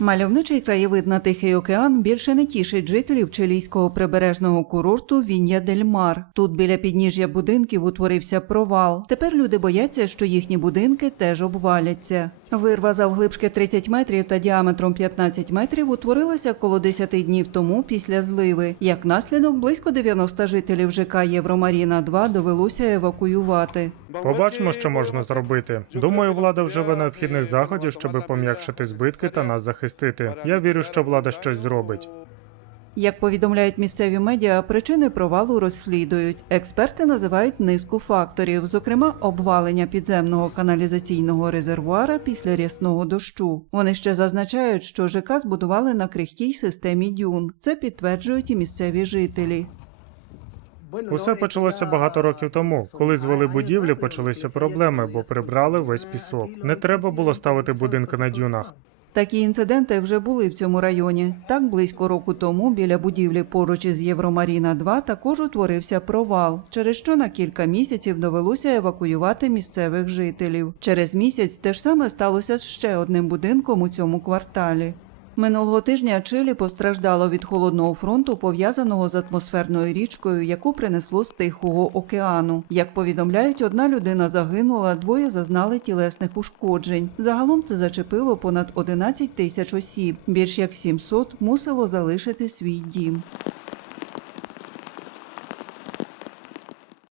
Мальовничий краєвид на Тихий океан більше не тішить жителів чилійського прибережного курорту Він'я Дель Мар. Тут біля підніжжя будинків утворився провал. Тепер люди бояться, що їхні будинки теж обваляться. Вирва завглибшки 30 метрів та діаметром 15 метрів утворилася коло 10 днів тому після зливи. Як наслідок, близько 90 жителів ЖК Євромаріна 2 довелося евакуювати. Побачимо, що можна зробити. Думаю, влада вживе необхідних заходів, щоб пом'якшити збитки та нас захистити. Я вірю, що влада щось зробить. Як повідомляють місцеві медіа, причини провалу розслідують. Експерти називають низку факторів, зокрема, обвалення підземного каналізаційного резервуара після рясного дощу. Вони ще зазначають, що ЖК збудували на крихкій системі дюн. Це підтверджують і місцеві жителі. Усе почалося багато років тому. Коли звели будівлю, почалися проблеми, бо прибрали весь пісок. Не треба було ставити будинки на дюнах. Такі інциденти вже були в цьому районі. Так близько року тому біля будівлі поруч із Євромаріна 2 також утворився провал, через що на кілька місяців довелося евакуювати місцевих жителів. Через місяць те ж саме сталося з ще одним будинком у цьому кварталі. Минулого тижня Чилі постраждало від холодного фронту, пов'язаного з атмосферною річкою, яку принесло з Тихого океану. Як повідомляють, одна людина загинула, двоє зазнали тілесних ушкоджень. Загалом це зачепило понад 11 тисяч осіб. Більш як 700 мусило залишити свій дім.